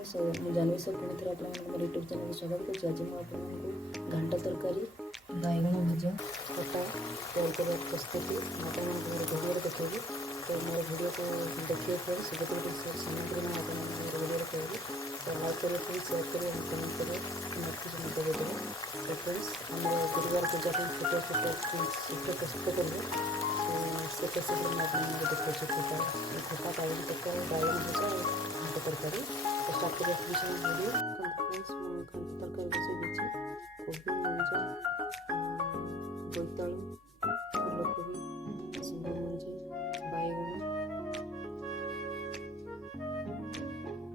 Friends मुझे Janvi sir पुणी थे आप मोर यूट्यूब चैनल स्वागत करुँच। आज मुझे आपको घांटा तरकारी बैगण भजा खटा तैयारी कर प्रस्तुति आप भिडियो देखिए। तो मोर भिडियो को देखिए फ्रेंड्स गोटे गोटे सामग्री मैं आप भिडियो कहूँ। तो लाइक करेंगे प्लीज, शेयर करेंगे, कमेंट करेंगे, नोटिफिकेशन देवे। तो फ्रेंड्स हम गुरुवार पूजा छोटे छोटे प्रस्तुत करेंगे। से कैसे मैं आपको देखिए खटा बैगन तरकारी बैगन भजा घांटा तरकारी। तो स्टार्ट करिए वीडियो। फ्रेंड्स घांटा तरकारी बसई देছি कोबी मंजा बोईतालु फूलकोबी शिमला मंजी बैगण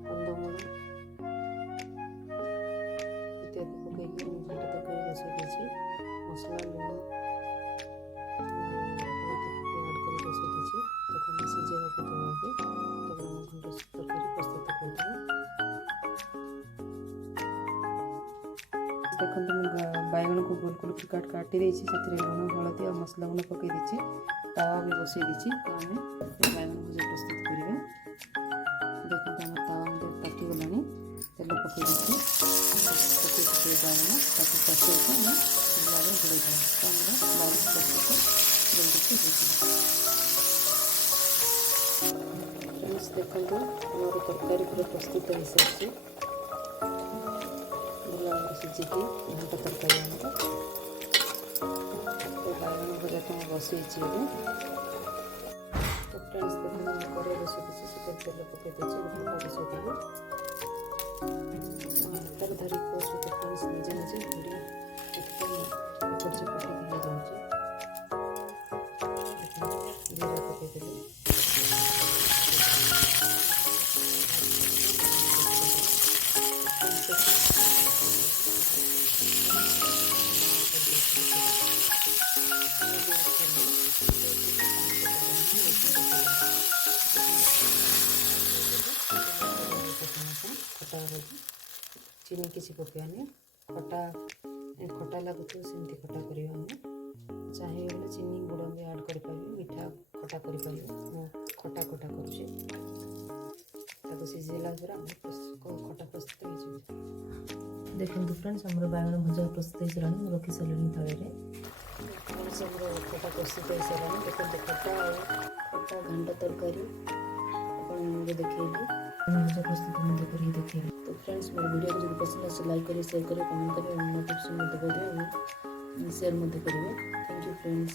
कंदमूल इत्यादि पकईकि घांटा तरकारी बसई देছি। मसला लुण सिझेगा देवाके घांटा तरकारी प्रस्तुत कर। देखो बैगन को गोल गोल काटी देसी लुण हलदी और मसला गुंड पकई देছি। तावा भी बसई देছি। तो आम बैगन भजा प्रस्तुत करवा। देखो आम तावा ताती गलानी तेल पकई देছি पकई बैगन ताको पकईक आम भलावे घोड़े देवा। तो आम बैगन प्रस्तुत जल्दी से फ्रेंड्स देखो हमारे तरकारी पूरा प्रस्तुत हो सारी भल भाव सिझिकी घांटा तरकारी आमर। तो बैगन भजा तो बसई। तो फ्रेंड्स देखो कड़े बसई से तेल पकई घांटा बसई देवी हाथ धरिक कौन। तो फ्रेंड्स निजे निजे भिडियो एपट सेपट हो जाऊँगी। जीरा पकई देवी खटा भजी चीनी किसी पकानी खटा खटा लगुव सेमती खटा करवा। चाहिए बोले चीनी गुड़ भी आड कर मीठा खटा कर खटा खटा करुचे सिझेला खटा प्रस्तुत हो। देखो फ्रेंड्स हमारे बैगन भजा प्रस्तुत हो सारा रखी सारे थाली फ्रेंड्स खटा प्रस्तुत हो सारा। देखो खटा घांटा तरकारी आपको देखिए भजा प्रस्तुत करके देखिए। तो फ्रेंड्स मोर वीडियो को जो पसंद आए लाइक करें, शेयर करें, कमेंट करें और नोटिफिकेशन देवे शेयर करेंगे। Thank you friends.